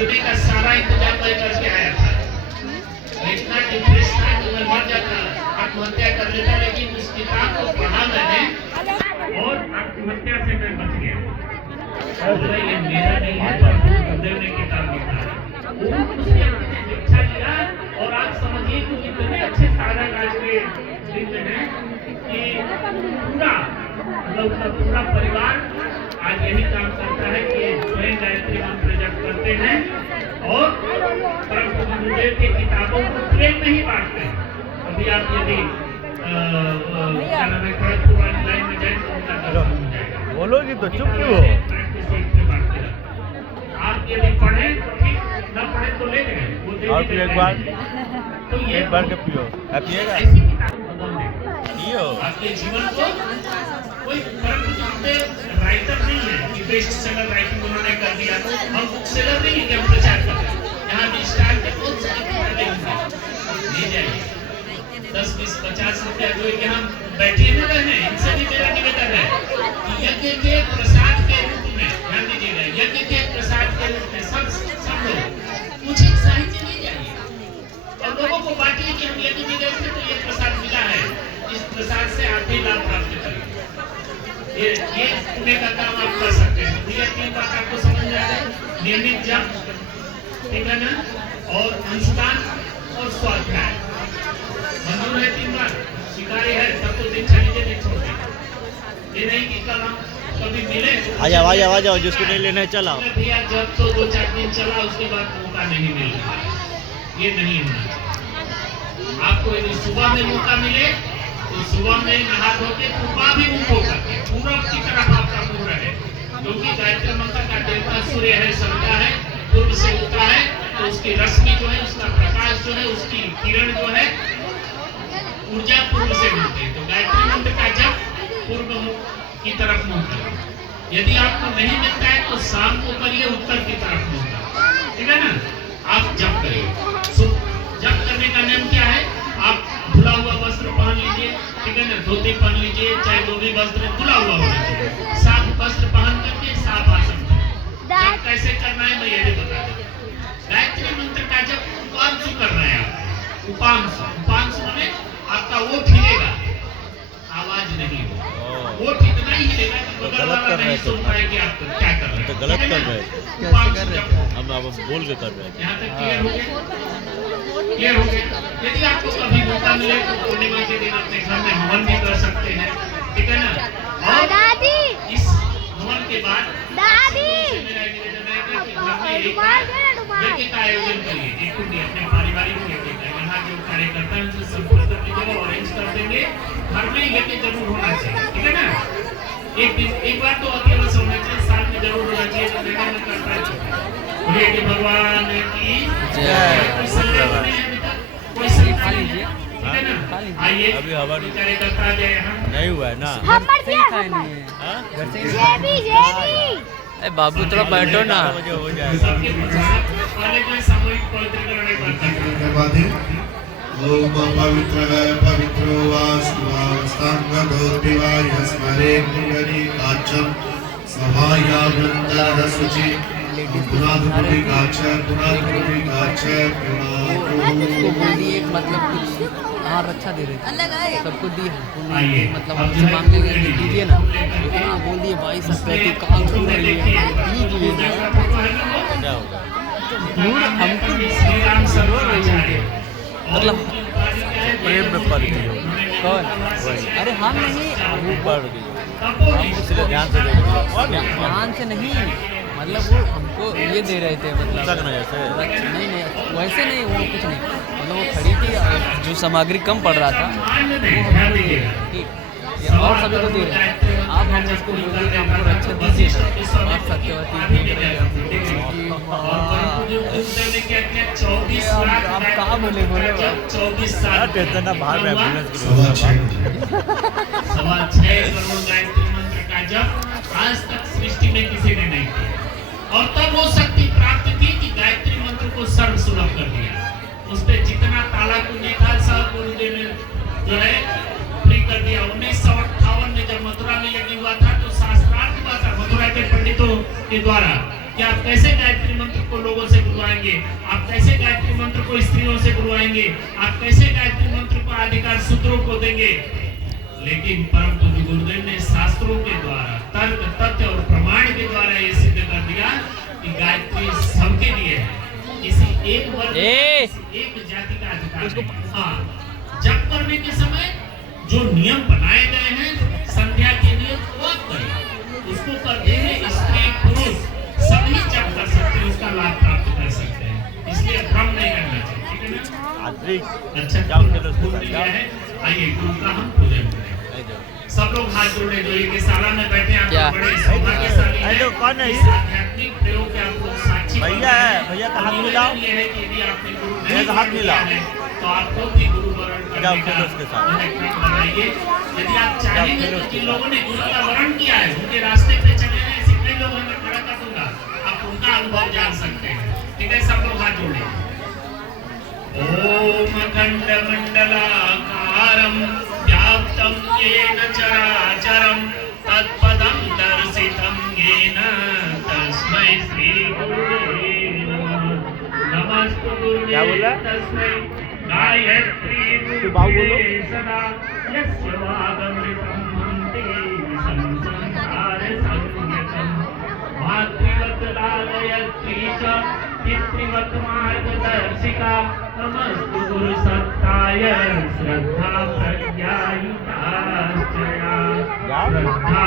सोने का सारा इंतजाम मैं करके आया था। मैं इतना डिप्रेस था कि मैं मर जाता, आत्महत्या कर लेता, लेकिन उस किताब को पढ़ा मैंने और आत्महत्या से मैं बच गया। ये मेरा नहीं है, गुरुदेव ने किताब लिखा है। उस व्यक्ति ने दीक्षा लिया और आप समझिए कि इतने अच्छे साधक आज के दिन में है कि पूरा परिवार आज यही काम करता है कि स्वयं गायत्री मंत्र जप करते हैं और परम गुरुदेव की किताबों को प्रेम नहीं बांटते। अभी आप यदि क्या नाम है खड़गपुर वाली लाइन में जाए तो उनका दर्शन हो जाएगा। बोलोगी तो चुप क्यों हो? आप यदि पढ़े तो ठीक, न पढ़े तो ले लेंगे। और फिर एक बार तो ये एक बार के पियो, पिएगा पियो। आपके जीवन को कोई परम गुरुदेव राइटर नहीं है कि बेस्ट सेलर राइटिंग उन्होंने कर दिया। हम बुक सेलर नहीं है कि हम प्रचार कर रहे हैं। यहाँ भी स्टार के बहुत सारे किताबें होंगे, ले जाइए। 10, 20, 50 रुपया जो कि हम बैठे न रहे, इनसे भी मेरा निवेदन है कि यज्ञ के प्रसाद के रूप में, ध्यान दीजिएगा, यज्ञ के प्रसाद के रूप में सब लोग कुछ एक साहित्य ले जाइए और लोगों को बांटिए कि हम यज्ञ में गए थे तो ये प्रसाद मिला है, इस प्रसाद से आप भी लाभ प्राप्त करेंगे। ये पुण्य का काम आप कर सकते हैं। ये 3 बात आपको समझ में आ जाए, नियमित जप, ठीक है ना, और अनुष्ठान और स्वाध्याय। मंजूर है 3 बार, स्वीकार्य है, तब तो दीक्षा लीजिए, नहीं छोड़िए। ये नहीं कि कल हम कभी मिले आ जाओ जिसको नहीं लेना है चलाओ। भैया जब तो 2-4 दिन चला, उसके बाद मौका नहीं मिल रहा, ये नहीं होना चाहिए। आपको यदि सुबह में मौका मिले तो सुबह में नहा धो के पूर्वा भी मुंह करके पूरब की तरफ आपका मुंह रहे, क्योंकि गायत्री मंत्र का देवता सूर्य है, सविता है, पूर्व से उगता है, तो उसकी रश्मि जो है, उसका प्रकाश जो है, उसकी किरण जो है, ऊर्जा पूर्व से मिलती है। तो गायत्री मंत्र का जप पूर्व की तरफ मुंह करें। यदि आपको नहीं मिलता है तो शाम को करिए, उत्तर की तरफ मुंह करें, ठीक है ना। आप जप करिए। जप करने का नियम क्या है? आप धुला हुआ वस्त्र पहन लीजिए, ठीक है ना, धोती पहन लीजिए, चाहे वो भी वस्त्र धुला हुआ होना चाहिए, साफ वस्त्र पहन करके साफ आसन जप कैसे करना है मैं ये भी बता दूं। गायत्री मंत्र का जब उपांशु कर रहे हैं आप, उपांशु माने आपका ओठ हिलेगा, आवाज नहीं होगा, ओठ इतना ही हिलेगा कि बगल वाला नहीं सुन पाए कि आप क्या कर रहे हैं। तो गलत कर रहे हैं, हम बोल के कर रहे हैं। यहाँ तक क्लियर हो गया? क्लियर हो गया। यदि आपको कभी मौका मिले तो पूर्णिमा के दिन अपने घर में हवन भी कर सकते हैं, ठीक है ना। और इस हवन के बाद मेरा निवेदन है कि घर में एक यज्ञ का आयोजन करिए, एक कुंडी अपने पारिवारिक यज्ञ का। यहाँ जो कार्यकर्ता है उनसे संपर्क करके जब अरेंज कर देंगे, घर में यज्ञ जरूर होना चाहिए, ठीक है ना। एक बार तो अति अवश्य होना चाहिए, साथ में जरूर होना चाहिए, तो देखा मैं करता है कि भगवान की जय। कोई सही खा लीजिए, ठीक है ना। आइए अभी हवा कार्यकर्ता आ जाए, यहाँ नहीं हुआ है ना। अरे बाबू थोड़ा बैठो ना, मुझे हो जाएगा। सबके पहले जो है सामूहिक पवित्रीकरण एक बार ओम पवित्रो वास्तांगोतिवाय स्मरे प्रियरी काचम समायावृंदर शुचि पुनाधुपुरी काच एक मतलब कुछ हाँ रक्षा दे रहे थे, सबको दी है, मतलब अब हमसे मांगने गए दीजिए ना, इतना बोल दिए भाई सकते कि कहाँ घूम रही है, हमको सरोवर रही है, मतलब प्रेम में पड़ गई हो। कौन? अरे हम नहीं, वो पड़ गई हो, हम इसलिए ध्यान से देख रहे हैं। ध्यान से नहीं, मतलब वो हमको ये दे रहे थे, मतलब लगना जैसे नहीं वैसे नहीं, वो कुछ नहीं, मतलब वो खड़ी थी, जो सामग्री कम पड़ रहा था वो हमको ठीक और सभी को दे रहे हैं। अब हम उसको बोल रहे हमको रक्षा दीजिए ना, आप सत्यवती आप कहाँ बोले 24 साल टेंशन ना बाहर में एम्बुलेंस की 6.25 करोड़ गायत्री मंत्र का जप आज तक सृष्टि में किसी ने नहीं किया, और तब वो शक्ति प्राप्त की कि गायत्री मंत्र को सर्व सुलभ कर दिया। उस पे जितना ताला कुंजी था सब गुरुदेव ने जो है फ्री कर दिया। 1958 में जब मथुरा में यज्ञ हुआ था तो शास्त्रार्थ हुआ था मथुरा के पंडितों के द्वारा कि आप कैसे गायत्री मंत्र को लोगों से गुरवाएंगे, आप कैसे गायत्री मंत्र को स्त्रियों से गुरवाएंगे, आप कैसे गायत्री मंत्र को अधिकार सूत्रों को देंगे। लेकिन परम पूज्य गुरुदेव ने शास्त्रों के द्वारा, तर्क तथ्य और प्रमाण के द्वारा ये सिद्ध कर दिया कि गायत्री सबके लिए है, किसी एक वर्ग, एक जाति का अधिकार नहीं। हाँ, जप करने के समय जो नियम बनाए गए हैं संध्या के लिए वो आप करें, उसको करते हैं स्त्री पुरुष सभी जप कर सकते हैं, उसका लाभ प्राप्त कर सकते हैं, इसलिए भ्रम नहीं करना चाहिए। ठीक है ना? अच्छा, फूल दिया है, आइए गुरु का हम पूजन करें। सब लोग हाथ जोड़े, जो एक साला में बैठे हैं, आप बड़े सौभाग्यशाली हैं। कौन है? इस आध्यात्मिक प्रयोग के आप लोग साक्षी भैया है, भैया का हाथ मिलाओ। ये है कि यदि आपने गुरु भैया नहीं का हाथ मिलाओ। है तो आपको भी गुरु वरण करने जाओ, का खेलो उसके साथ। क्रम बनाइए। यदि आप चाहेंगे तो जिन लोगों ने गुरु का वरण किया है उनके रास्ते पे चले हैं, ऐसे कई लोग हैं, मैं खड़ा कर दूंगा, आप उनका अनुभव जान सकते हैं। ठीक है, सब लोग हाथ जोड़े। ओम अखंड मंडलाकारं व्याप्तं येन चराचरं तत्पदं दर्शितं येन तस्मै श्री गुरुवे नमः। नमस्तु क्या बोला? गुरुवे तस्मै गायत्री तो बाबू बोलो। गुरुवे सदा यस्य वागमृतं हन्ति संसार संयतं मातृवत् लालयत्री च पितृवत् मार्गदर्शिका। नमस्तु गुरु सत्ताय श्रद्धा प्रज्ञायुताश्चया श्रद्धा